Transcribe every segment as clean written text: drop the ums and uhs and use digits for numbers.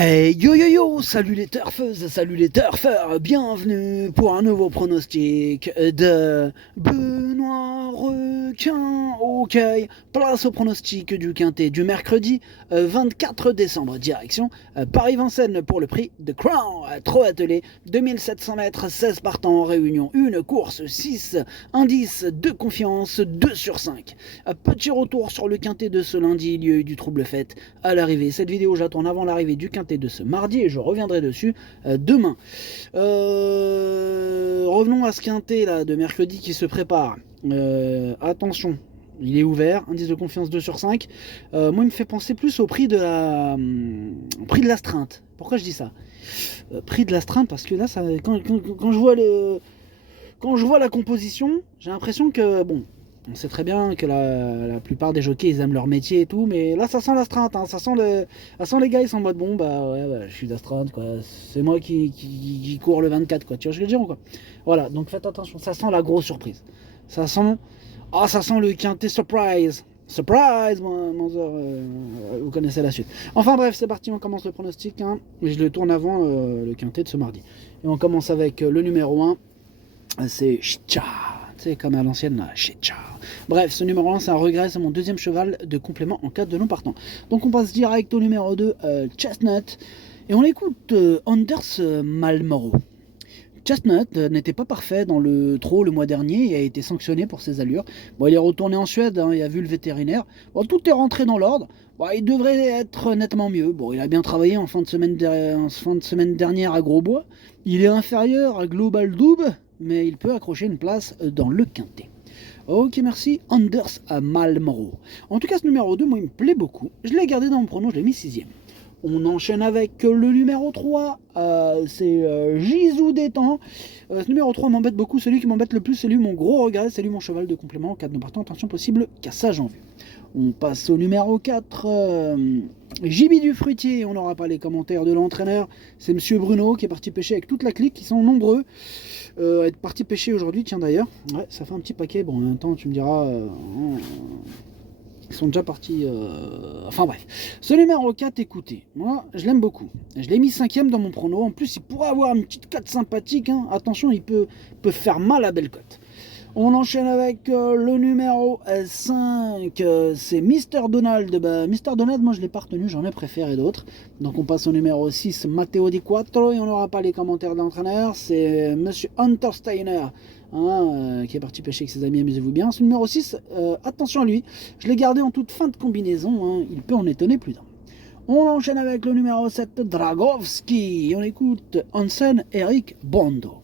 Hey yo yo yo, salut les turfeuses, salut les turfeurs, bienvenue pour un nouveau pronostic de Benoît Requin. Ok, place au pronostic du quintet du mercredi 24 décembre, direction Paris-Vincennes pour le prix de Crown, trop attelé, 2700 mètres, 16 partants en réunion, une course, 6 indices de confiance, 2 sur 5. Petit retour sur le quintet de ce lundi, il y a eu du trouble fait à l'arrivée. Cette vidéo, j'attends avant l'arrivée du quintet de ce mardi et je reviendrai dessus demain. Revenons à ce quintet là de mercredi qui se prépare. Attention, il est ouvert, indice de confiance 2 sur 5. Moi, il me fait penser plus au prix de l'astreinte. Pourquoi je dis ça Prix de l'astreinte parce que là, quand je vois la composition, j'ai l'impression que bon. On sait très bien que la plupart des jockeys ils aiment leur métier et tout, mais là ça sent l'astreinte, hein, ça sent les gars ils sont en mode bon bah ouais bah, je suis d'astreinte quoi, c'est moi qui cours le 24 quoi, tu vois ce que je veux dire quoi. Voilà, donc faites attention, ça sent la grosse surprise. Ça sent le quintet surprise. Surprise, vous connaissez la suite. Enfin bref, c'est parti, on commence le pronostic. Hein, et je le tourne avant le quintet de ce mardi. Et on commence avec le numéro 1, c'est Chicha. C'est comme à l'ancienne, là, Chicha. Bref, ce numéro 1, c'est un regret, c'est mon deuxième cheval de complément en cas de non partant. Donc on passe direct au numéro 2, Chestnut. Et on écoute Anders Malmoro. Chestnut n'était pas parfait dans le trot le mois dernier et a été sanctionné pour ses allures. Bon, il est retourné en Suède et a vu le vétérinaire. Bon, tout est rentré dans l'ordre. Bon, il devrait être nettement mieux. Bon, il a bien travaillé en fin de semaine dernière à Grosbois. Il est inférieur à Global Doub, mais il peut accrocher une place dans le quintet. Ok, merci. Anders Malmro. En tout cas, ce numéro 2, moi, il me plaît beaucoup. Je l'ai gardé dans mon prono, je l'ai mis 6ème. On enchaîne avec le numéro 3, c'est Jizou Détend. Ce numéro 3 m'embête beaucoup, celui qui m'embête le plus, c'est lui mon gros regret, c'est lui mon cheval de complément en cas de non partant, attention possible, cassage en vue. On passe au numéro 4, Jibi du Fruitier, on n'aura pas les commentaires de l'entraîneur, c'est Monsieur Bruno qui est parti pêcher avec toute la clique, qui sont nombreux à être parti pêcher aujourd'hui, tiens d'ailleurs, ouais, ça fait un petit paquet, bon en même temps tu me diras... ils sont déjà partis. Enfin bref. Ce numéro 4, écoutez, moi je l'aime beaucoup. Je l'ai mis 5ème dans mon prono. En plus, il pourrait avoir une petite cote sympathique. Hein. Attention, il peut faire mal à belle cote. On enchaîne avec le numéro 5, c'est Mister Donald. Bah, Mister Donald, moi je l'ai pas retenu, j'en ai préféré d'autres. Donc on passe au numéro 6, Matteo Di Quattro, et on n'aura pas les commentaires de l'entraîneur, c'est Monsieur Hunter Steiner. Hein, qui est parti pêcher avec ses amis, amusez-vous bien. Ce numéro 6, attention à lui, je l'ai gardé en toute fin de combinaison, hein, il peut en étonner plus d'un. On enchaîne avec le numéro 7, Dragovski, on écoute Hansen Eric Bondo.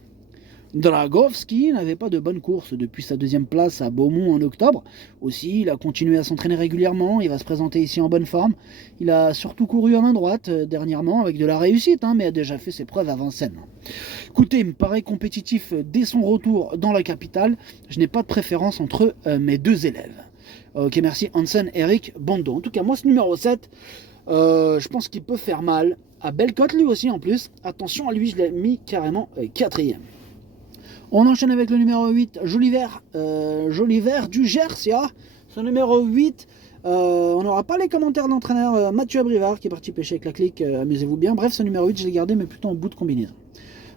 Dragovski n'avait pas de bonne course depuis sa deuxième place à Beaumont en octobre. Aussi, il a continué à s'entraîner régulièrement, il va se présenter ici en bonne forme. Il a surtout couru à main droite dernièrement avec de la réussite, hein, mais a déjà fait ses preuves à Vincennes. Écoutez, il me paraît compétitif dès son retour dans la capitale. Je n'ai pas de préférence entre mes deux élèves. Ok, merci Hansen, Eric, Bondo. En tout cas, moi, ce numéro 7, je pense qu'il peut faire mal. À Bellecote, lui aussi en plus. Attention à lui, je l'ai mis carrément 4ème. On enchaîne avec le numéro 8, Joliver du Gers. Ce numéro 8, on n'aura pas les commentaires d'entraîneur Mathieu Abrivard qui est parti pêcher avec la clique, amusez-vous bien. Bref, ce numéro 8, je l'ai gardé, mais plutôt en bout de combinaison.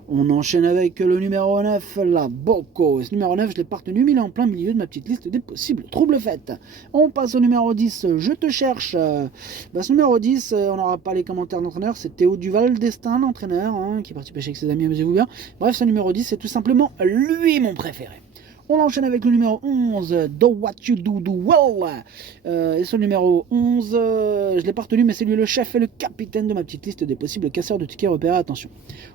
On enchaîne avec le numéro 9, la Bocco. Ce numéro 9, je ne l'ai pas retenu, mais il est en plein milieu de ma petite liste des possibles troubles faits. On passe au numéro 10, Je te cherche. Ce numéro 10, on n'aura pas les commentaires d'entraîneur, c'est Théo Duval d'Estaing, l'entraîneur, hein, qui est parti pêcher avec ses amis, amusez-vous bien. Bref, ce numéro 10, c'est tout simplement lui mon préféré. On enchaîne avec le numéro 11, Do What You Do Well. Et ce numéro 11, je ne l'ai pas retenu, mais c'est lui le chef et le capitaine de ma petite liste des possibles casseurs de tickets repérés. Attention.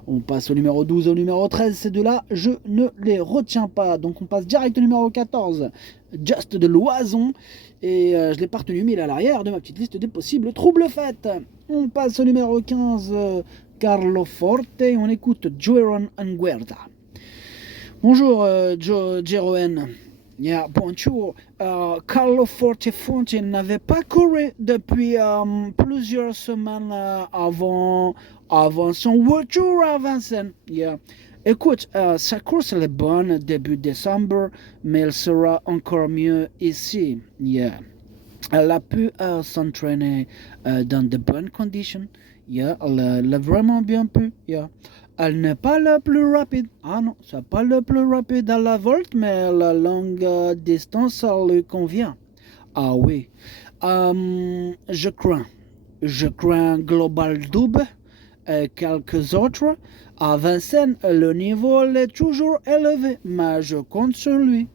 On passe au numéro 12, au numéro 13. Ces deux-là, je ne les retiens pas. Donc on passe direct au numéro 14, Just de Loison. Et je ne l'ai pas retenu, mais il est à l'arrière de ma petite liste des possibles troubles faits. On passe au numéro 15, Carlo Forte. Et on écoute Joeron Anguerda. Bonjour, Jeroen. Bonjour. Carlo Fortefonte n'avait pas couru depuis plusieurs semaines avant son retour à Vincennes. Écoute, sa course elle est bonne début décembre, mais elle sera encore mieux ici. Elle a pu s'entraîner dans de bonnes conditions. Elle a vraiment bien pu. Elle n'est pas la plus rapide. Ah non, c'est pas le plus rapide à la volte, mais la longue distance, ça lui convient. Ah oui. Je crains Global Double et quelques autres. À Vincennes, le niveau est toujours élevé, mais je compte sur lui.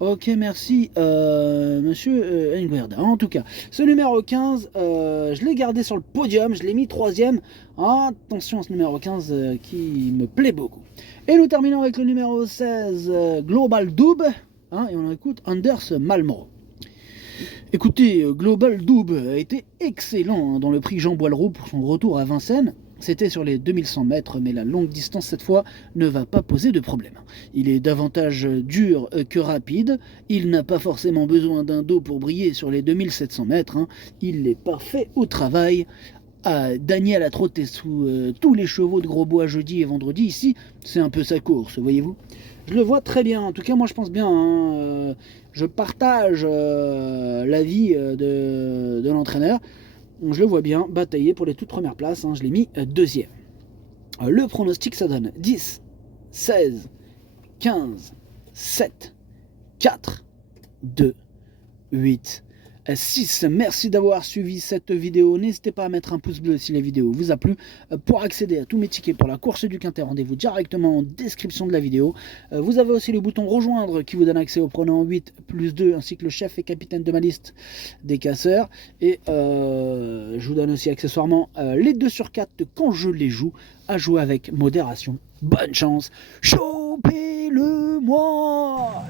Ok, merci, monsieur Nguerda. En tout cas, ce numéro 15, je l'ai gardé sur le podium, je l'ai mis 3ème. Attention à ce numéro 15 qui me plaît beaucoup. Et nous terminons avec le numéro 16, Global Dub, et on écoute Anders Malmro. Écoutez, Global Dub a été excellent dans le prix Jean Boileau pour son retour à Vincennes. C'était sur les 2100 mètres, mais la longue distance cette fois ne va pas poser de problème. Il est davantage dur que rapide, il n'a pas forcément besoin d'un dos pour briller sur les 2700 mètres, il est parfait au travail. Daniel a trotté sous tous les chevaux de Grosbois jeudi et vendredi, ici c'est un peu sa course, voyez-vous. Je le vois très bien, en tout cas moi je pense bien, je partage l'avis de l'entraîneur. Je le vois bien batailler pour les toutes premières places, je l'ai mis 2ème. Le pronostic ça donne 10, 16, 15, 7, 4, 2, 8, 6. Merci d'avoir suivi cette vidéo. N'hésitez pas à mettre un pouce bleu si la vidéo vous a plu. Pour accéder à tous mes tickets pour la course du Quintet, rendez-vous directement en description de la vidéo. Vous avez aussi le bouton rejoindre qui vous donne accès au pronom 8 plus 2 ainsi que le chef et capitaine de ma liste des casseurs. Et je vous donne aussi accessoirement les 2 sur 4 quand je les joue, à jouer avec modération. Bonne chance, chopez-le moi.